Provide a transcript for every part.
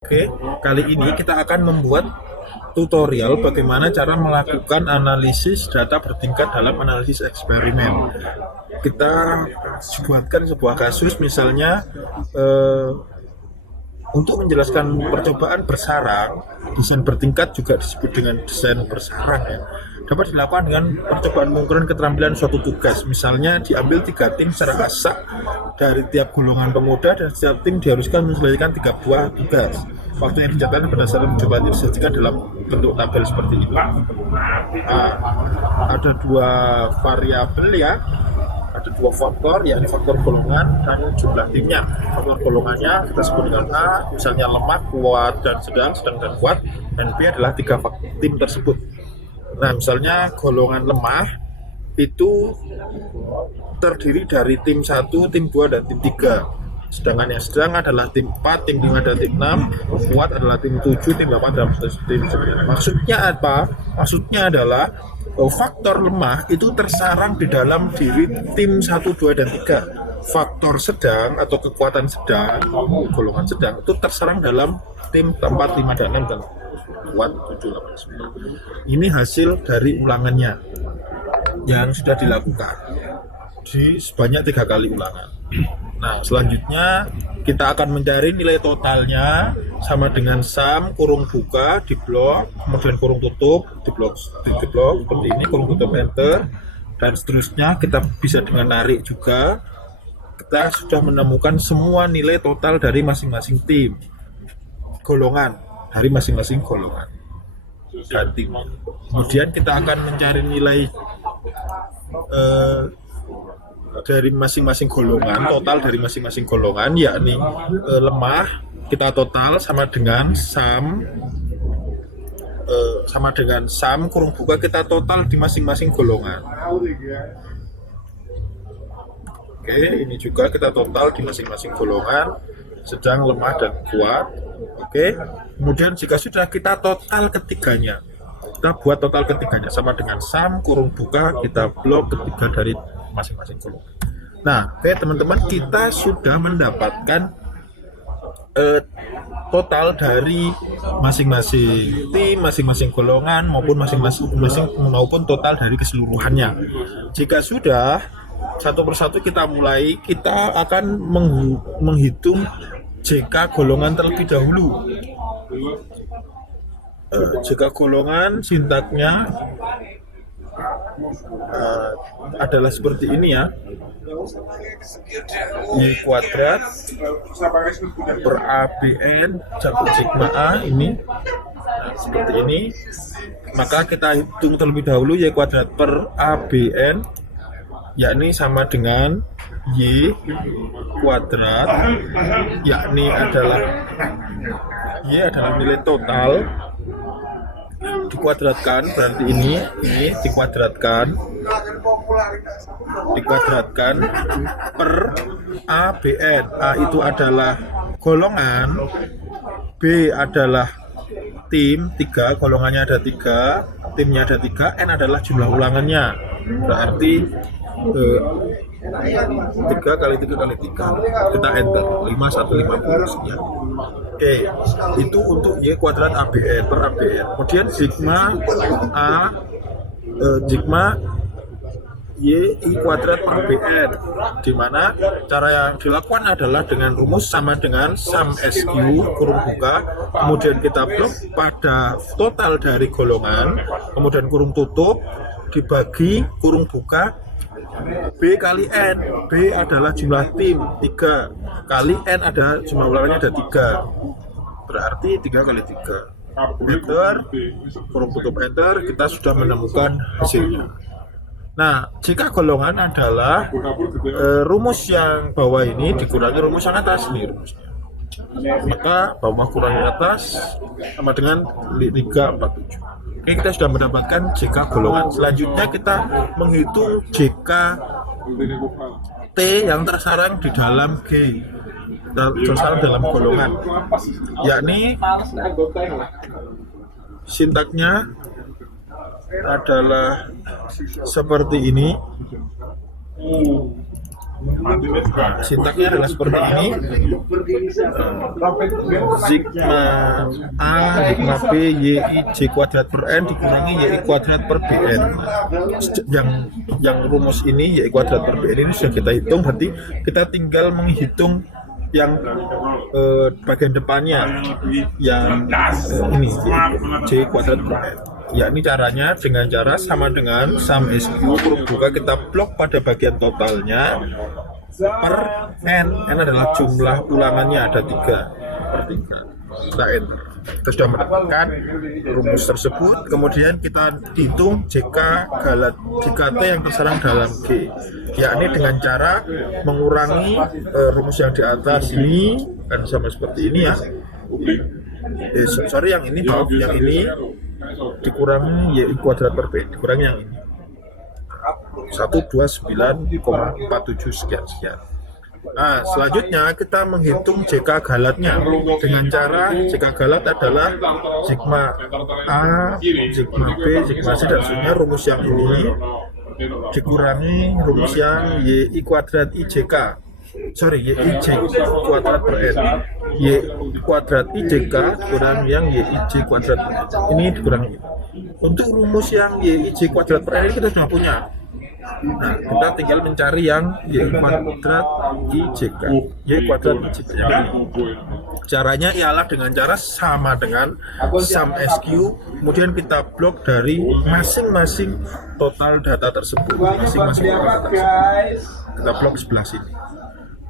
Oke, kali ini kita akan membuat tutorial bagaimana cara melakukan analisis data bertingkat dalam analisis eksperimen. Kita buatkan sebuah kasus, misalnya eh, untuk menjelaskan percobaan bersarang, desain bertingkat juga disebut dengan desain bersarang ya. Dapat dilakukan dengan percobaan pengukuran keterampilan suatu tugas. Misalnya diambil 3 tim secara asak dari tiap golongan pemuda dan setiap tim diharuskan menyelesaikan 3 buah tugas. Waktu yang dicatatkan berdasarkan percobaan itu disajikan dalam bentuk tabel seperti ini. Nah, ada 2 variabel ya, ada 2 faktor, yakni faktor golongan dan jumlah timnya. Faktor golongannya kita sebut dengan A, misalnya lemah, kuat, dan sedang dan kuat, dan B adalah 3 tim tersebut. Nah, misalnya golongan lemah itu terdiri dari tim 1, tim 2, dan tim 3. Sedangkan yang sedang adalah tim 4, tim 5, dan tim 6. Kuat adalah tim 7, tim 8, dan tim 9. Maksudnya apa? Maksudnya adalah faktor lemah itu tersarang di dalam diri tim 1, 2, dan 3. Faktor sedang atau kekuatan sedang, golongan sedang itu tersarang dalam tim 4, 5, dan 6 dan kuat 7, 8, 9. Ini hasil dari ulangannya yang sudah dilakukan di sebanyak 3 kali ulangan. Nah, selanjutnya kita akan mencari nilai totalnya sama dengan sum kurung buka di blok, kemudian kurung tutup di blok seperti ini, kurung tutup enter, dan seterusnya. Kita bisa dengan narik juga. Kita sudah menemukan semua nilai total dari masing-masing tim, golongan dari masing-masing golongan dan tim. Kemudian kita akan mencari nilai dari masing-masing golongan, total dari masing-masing golongan, yakni lemah kita total sama dengan sum kurung buka kita total di masing-masing golongan. Oke, ini juga kita total di masing-masing golongan, sedang, lemah, dan kuat. Oke, kemudian jika sudah kita total ketiganya, kita buat total ketiganya sama dengan sum kurung buka kita blok ketiga dari masing-masing golongan. Nah, oke teman-teman, kita sudah mendapatkan total dari masing-masing tim, masing-masing golongan maupun total dari keseluruhannya. Jika sudah, satu persatu kita mulai, kita akan menghitung JK golongan terlebih dahulu. JK golongan sintaknya adalah seperti ini ya, Y kuadrat per ABN campur sigma A ini, seperti ini. Maka kita hitung terlebih dahulu Y kuadrat per ABN, yakni sama dengan Y kuadrat, yakni adalah Y adalah nilai total dikuadratkan, berarti ini dikuadratkan per ABN. A itu adalah golongan, B adalah tim 3, golongannya ada 3, timnya ada 3, N adalah jumlah ulangannya, berarti 3 kali 3 kali 3, kita enter 5150 sekian. Oke, itu untuk Y kuadrat ABN per ABN. Kemudian sigma A, sigma Y I kuadrat per ABN, di mana cara yang dilakukan adalah dengan rumus sama dengan sum SQ kurung buka, kemudian kita blok pada total dari golongan, kemudian kurung tutup dibagi kurung buka B kali N. B adalah jumlah tim 3 kali N ada jumlah ulangannya ada 3, berarti 3 kali 3 enter, kurung tutup enter. Kita sudah menemukan hasilnya. Nah, jika golongan adalah rumus yang bawah ini dikurangi rumus yang atas, ini rumusnya, maka bawah kurangi atas sama dengan 347. Oke, kita sudah mendapatkan JK golongan. Selanjutnya kita menghitung JK T yang tersarang di dalam G, tersarang dalam golongan, yakni sintaknya adalah seperti ini. Nah, sintaknya adalah seperti ini. Sigma A, sigma B, YI, J kuadrat per N dikurangi YI kuadrat per BN. Yang rumus ini, YI kuadrat per BN ini sudah kita hitung, berarti kita tinggal menghitung yang bagian depannya, yang ini J kuadrat per N. Ya, ini caranya dengan cara sama dengan sum SQ kurung buka, kita blok pada bagian totalnya per N. N adalah jumlah ulangannya, ada 3 per 3. Kita enter. Kita sudah mendapatkan rumus tersebut. Kemudian kita hitung JK galat JKT yang terserang dalam G, yakni dengan cara mengurangi rumus yang di atas ini, kan sama seperti ini ya. Sorry, yang ini, maaf, yang ini dikurangi YI kuadrat per B, dikurangi yang ini 129,47 sekian. Nah, selanjutnya kita menghitung JK galatnya dengan cara JK galat adalah sigma A, sigma B, sigma C, dan seterusnya. Rumus yang ini dikurangi rumus yang YI kuadrat IJK, YIJ kuadrat per N, Y kuadrat IJK kurang yang YIJ kuadrat per N. Ini dikurangi. Untuk rumus yang YIJ kuadrat per N ini kita sudah punya. Nah, kita tinggal mencari yang Y kuadrat IJK, Y kuadrat IJK. Caranya ialah dengan cara sama dengan sum SQ, kemudian kita blok dari masing-masing total data tersebut. Kita blok sebelah sini.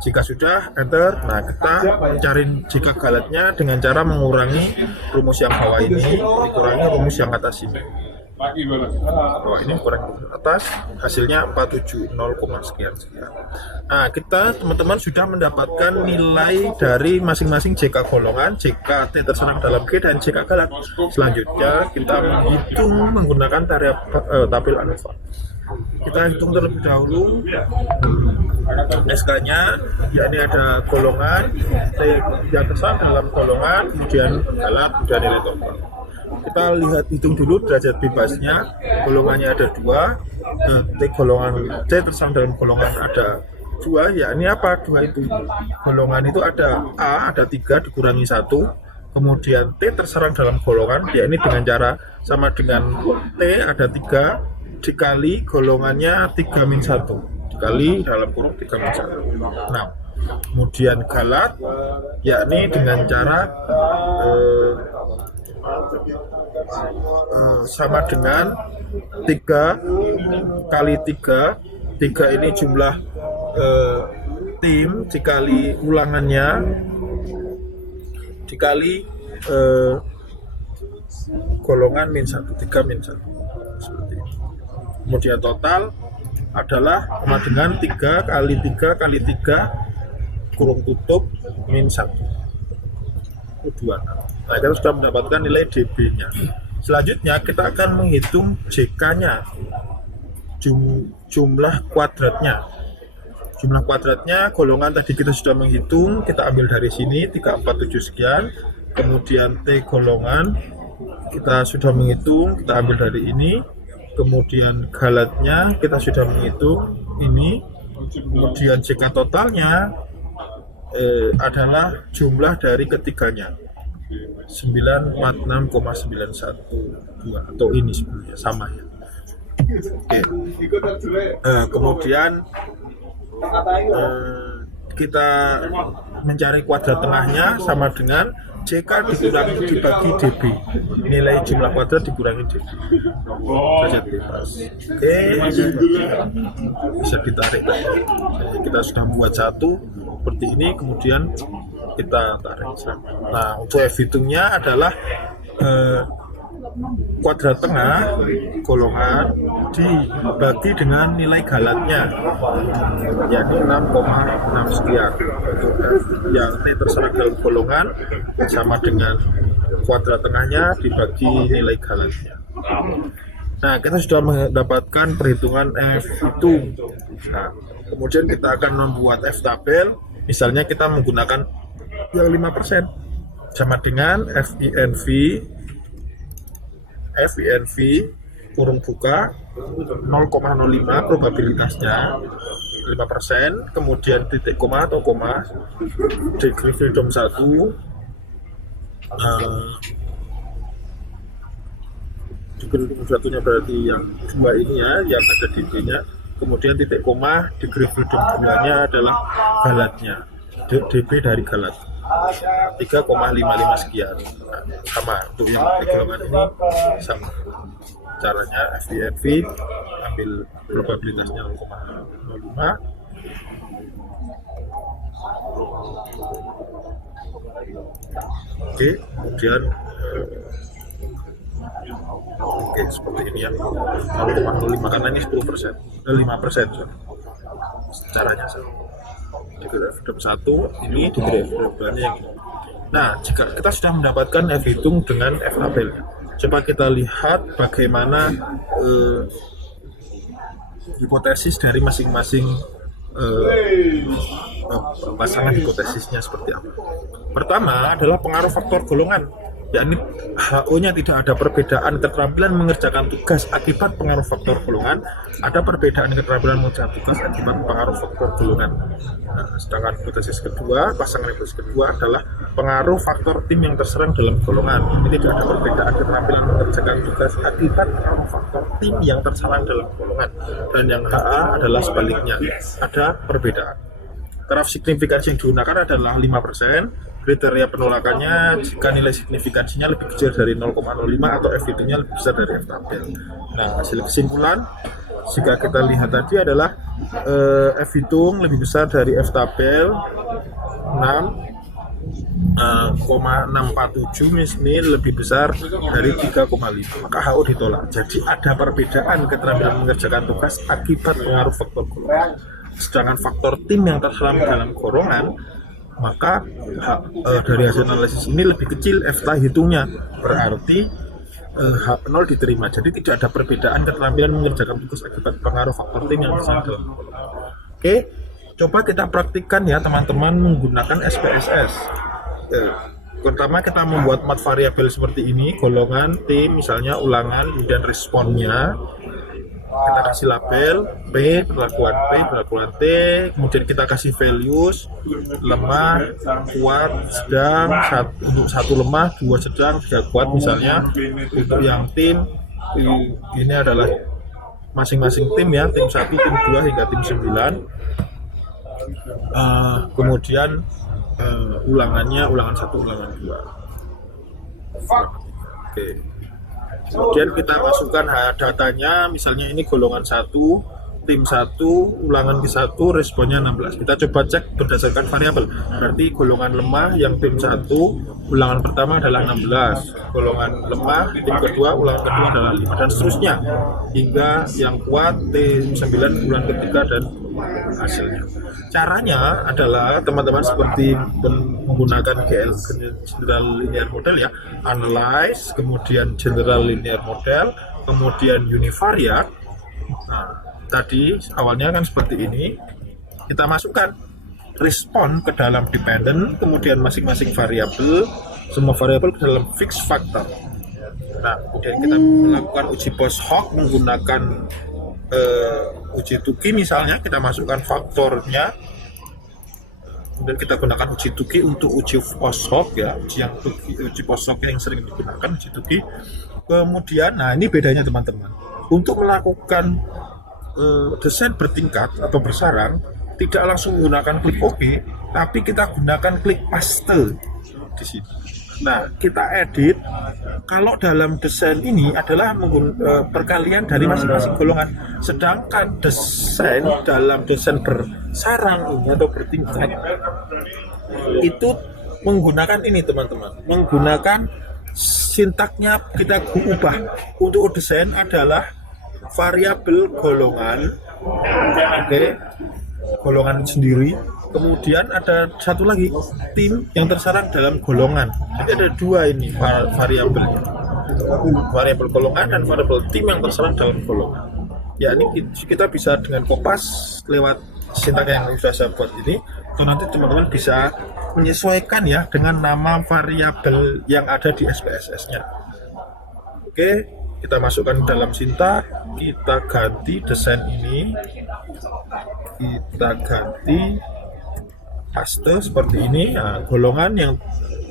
Jika sudah, enter. Nah, kita mencari jika galatnya dengan cara mengurangi rumus yang bawah ini, dikurangi rumus yang atas ini. Bawah ini kurang atas, hasilnya 470, sekian. Nah, kita teman-teman sudah mendapatkan nilai dari masing-masing JK golongan, JK T terserang dalam G, dan JK galat. Selanjutnya kita menghitung menggunakan tabel ANOVA. Kita hitung terlebih dahulu SK-nya, yakni ada golongan T yang terserang dalam golongan, kemudian galat, kemudian nilai total. Kita lihat, hitung dulu derajat bebasnya. Golongannya ada 2, T golongan T terserang dalam golongan ada 2, yakni apa 2 itu? Golongan itu ada A, ada 3 dikurangi 1, kemudian T terserang dalam golongan, yakni dengan cara sama dengan T ada 3 dikali golongannya 3-1, dikali dalam kurung 3-1. Nah, kemudian galat, yakni dengan cara sama dengan 3 kali 3. 3 ini jumlah tim dikali ulangannya dikali golongan -1, 3-1, seperti ini. Kemudian total adalah sama dengan 3 kali 3 kali 3 kurung tutup -1, 2. Nah, kita sudah mendapatkan nilai DB-nya. Selanjutnya kita akan menghitung JK-nya, jumlah kuadratnya. Jumlah kuadratnya golongan tadi kita sudah menghitung, kita ambil dari sini 347 sekian. Kemudian T golongan kita sudah menghitung, kita ambil dari ini. Kemudian galatnya kita sudah menghitung ini. Kemudian JK totalnya adalah jumlah dari ketiganya 946,912, atau ini sebenarnya sama ya. Oke. Kemudian kita mencari kuadrat tengahnya sama dengan JK dikurangi dibagi DB, nilai jumlah kuadrat dikurangi DB, derajat bebas. Oke, bisa ditarik tadi. Jadi kita sudah membuat satu seperti ini, kemudian kita tarik. Nah, untuk F hitungnya adalah kuadrat tengah golongan dibagi dengan nilai galatnya, yakni 6,6 sekian. Untuk F yang T terserang dalam golongan sama dengan kuadrat tengahnya dibagi nilai galatnya. Nah, kita sudah mendapatkan perhitungan F hitung. Nah, kemudian kita akan membuat F tabel. Misalnya kita menggunakan yang 5%, sama dengan FINV kurung buka 0,05 probabilitasnya 5%, kemudian titik koma atau koma, degree freedom 1, degree freedom satunya berarti yang dua ini ya, yang ada db-nya, kemudian titik koma, degree freedom 2-nya adalah galatnya, db dari galat 3,55 sekian. Nah, sama untuk yang golongan ini sama caranya. FVNV ambil probabilitasnya 0,05, oke, kemudian oke, seperti ini ya, 0,05 karena ini 10%, 5%, caranya sama. Degree freedom 1 ini, degree freedom 2-nya yang ini. Nah, jika kita sudah mendapatkan F hitung dengan F tabel, coba kita lihat bagaimana hipotesis dari masing-masing pasangan hipotesisnya seperti apa. Pertama adalah pengaruh faktor golongan, yakni HO-nya tidak ada perbedaan keterampilan mengerjakan tugas akibat pengaruh faktor golongan, ada perbedaan keterampilan mengerjakan tugas akibat pengaruh faktor golongan. Nah, sedangkan hipotesis kedua, pasangan hipotesis kedua adalah pengaruh faktor tim yang terserang dalam golongan. Ini tidak ada perbedaan keterampilan mengerjakan tugas akibat pengaruh faktor tim yang terserang dalam golongan. Dan yang HA adalah sebaliknya, ada perbedaan. Taraf signifikansi yang digunakan adalah 5%. Kriteria penolakannya jika nilai signifikansinya lebih kecil dari 0,05 atau F hitungnya lebih besar dari F tabel. Nah, hasil kesimpulan jika kita lihat tadi adalah F hitung lebih besar dari F tabel 6,647, ini lebih besar dari 3,5, maka HO ditolak. Jadi ada perbedaan keterampilan mengerjakan tugas akibat pengaruh faktor golongan. Sedangkan faktor tim yang terserang dalam golongan, maka dari hasil analisis ini lebih kecil F hitungnya, berarti H0 diterima. Jadi tidak ada perbedaan keterampilan mengerjakan tugas akibat pengaruh faktor tim yang terserang dalam golongan. Oke, coba kita praktikkan ya teman-teman menggunakan SPSS. Pertama kita membuat 4 variabel seperti ini, golongan, tim, misalnya ulangan, kemudian responnya. Kita kasih label P, perlakuan T, kemudian kita kasih values lemah, kuat, sedang, untuk 1 lemah, 2 sedang, 3 kuat misalnya. Untuk yang tim ini adalah masing-masing tim ya, tim 1, tim 2 hingga tim 9. Kemudian ulangannya ulangan 1, ulangan 2. Oke. Kemudian kita masukkan datanya, misalnya ini golongan 1, tim 1, ulangan ke-1, responnya 16. Kita coba cek berdasarkan variabel. Berarti golongan lemah yang tim 1, ulangan pertama adalah 16. Golongan lemah, tim kedua, ulangan kedua adalah 5, dan seterusnya. Hingga yang kuat, tim 9, ulangan ketiga, dan hasilnya. Caranya adalah teman-teman seperti menggunakan General Linear Model ya, analyze, kemudian General Linear Model, kemudian univariate. Nah, tadi awalnya kan seperti ini, kita masukkan respon ke dalam dependent, kemudian masing-masing variabel, semua variabel ke dalam fixed factor. Nah, kemudian kita melakukan uji post hoc menggunakan uji Tukey, misalnya kita masukkan faktornya, kemudian kita gunakan uji Tukey untuk uji post hoc ya, uji post hoc yang sering digunakan uji Tukey. Kemudian, nah ini bedanya teman-teman, untuk melakukan desain bertingkat atau bersarang tidak langsung menggunakan klik OK, tapi kita gunakan klik paste di sini. Nah, kita edit kalau dalam desain ini adalah perkalian dari masing-masing golongan, sedangkan desain dalam desain bersarang ini atau bertingkat itu menggunakan ini teman-teman, menggunakan sintaknya kita ubah. Untuk desain adalah variabel golongan, oke, golongan sendiri. Kemudian ada satu lagi, tim yang tersarang dalam golongan. Jadi ada dua ini variabel golongan dan variabel tim yang tersarang dalam golongan. Ya, ini kita bisa dengan kopas lewat sintak yang sudah saya buat ini, atau nanti teman-teman bisa menyesuaikan ya dengan nama variabel yang ada di SPSS-nya. Oke, kita masukkan dalam Sinta, kita ganti desain ini, kita ganti paste seperti ini. Nah, golongan yang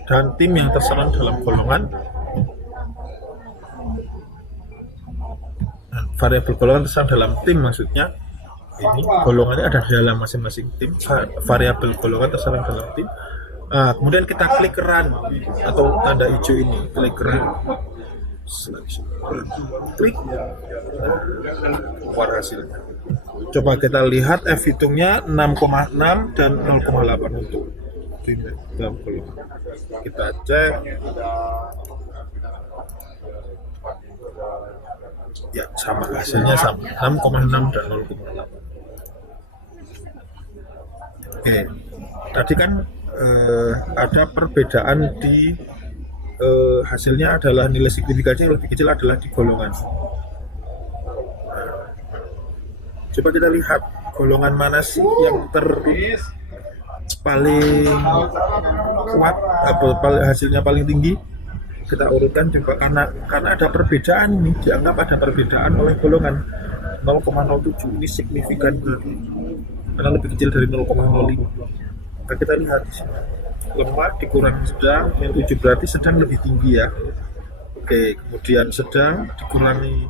dan tim yang terserang dalam golongan, variabel golongan terserang dalam tim, maksudnya ini golongannya ada di dalam masing-masing tim, variabel golongan terserang dalam tim. Nah, kemudian kita klik run atau tanda hijau ini, klik run, klik, keluar hasilnya. Coba kita lihat F hitungnya 6,6 dan 0,8 untuk tim dalam golongan. Kita cek, ya sama, hasilnya sama, 6,6 dan 0,8. Oke, tadi kan ada perbedaan di hasilnya adalah nilai signifikannya yang lebih kecil adalah di golongan. Coba kita lihat golongan mana sih yang paling kuat, hasilnya paling tinggi. Kita urutkan coba, karena ada perbedaan ini, dianggap ada perbedaan oleh golongan 0,07, ini signifikan berarti karena lebih kecil dari 0,05. Nah, kita lihat lemah dikurangi sedang, yang 7 berarti sedang lebih tinggi ya. Oke, kemudian sedang dikurangi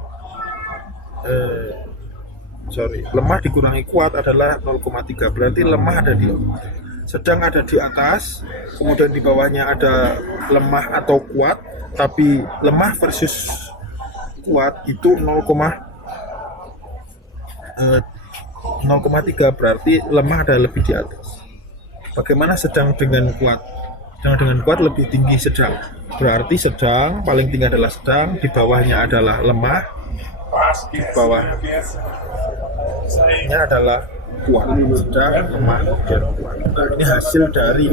lemah dikurangi kuat adalah 0,3, berarti lemah ada di sedang ada di atas, kemudian di bawahnya ada lemah atau kuat, tapi lemah versus kuat itu 0,3, berarti lemah ada lebih di atas. Bagaimana sedang dengan kuat? Sedang dengan kuat lebih tinggi sedang, berarti sedang paling tinggi adalah sedang, di bawahnya adalah lemah, di bawahnya adalah kuat, sedang, lemah, dan kuat. Nah, ini hasil dari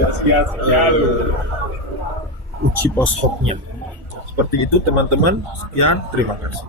uji post hoc-nya. Seperti itu teman-teman. Sekian, terima kasih.